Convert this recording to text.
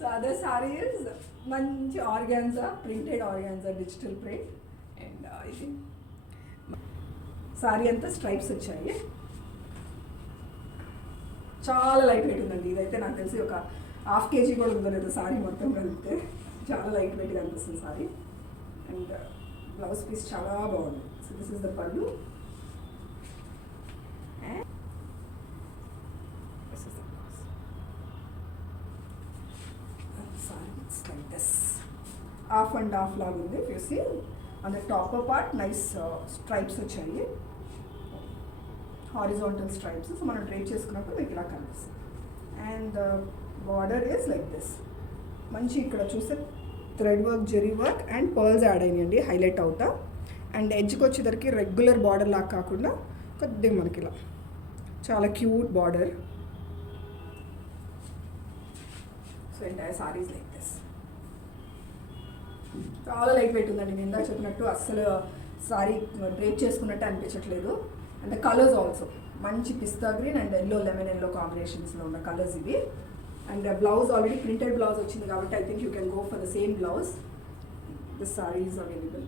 So other sorry is మంచి organza, printed organza, digital print. And ఇది sorry అంతా stripes వచ్చాయి. చాలా లైట్ వెయిట్ ఉందండి. ఇదైతే నాకు తెలిసి ఒక 1/2 kg కూడా ఉండలేదు సారీ మొత్తం కలిపితే. చాలా లైట్ వెయిట్గా అనిపిస్తుంది సారీ. అండ్ బ్లౌజ్ పీస్ చాలా బాగుంది. So this is the pallu. And this is the blouse. Sari it's like this. Half and half లాగా ఉంది. You see on the top part nice stripes వచ్చాయి, హారిజాంటల్ స్ట్రైప్స్. సో మనం drape చేసుకున్నప్పుడు మీకు ఇలా కనిపిస్తుంది. And border is like this. మంచి ఇక్కడ చూస్తే thread work, zari work and pearls add అయినాయండి, హైలైట్ అవుతా. అండ్ ఎడ్జ్కి వచ్చేసరికి రెగ్యులర్ బార్డర్ లాగా కాకుండా కొద్దిగా మనకి ఇలా చాలా cute border. So entire saris like this. చాలా లైట్ వెయిట్ ఉందండి. నేను ఇందాక చెప్పినట్టు అస్సలు సారీ డ్రేప్ చేసుకున్నట్టు అనిపించట్లేదు. అండ్ కలర్స్ ఆల్సో మంచి pista green and yellow, lemon yellow కాంబినేషన్స్లో ఉన్న కలర్స్ ఇవి. And blouse already printed blouse వచ్చింది కాబట్టి I think you can go for the same blouse. This sari is available.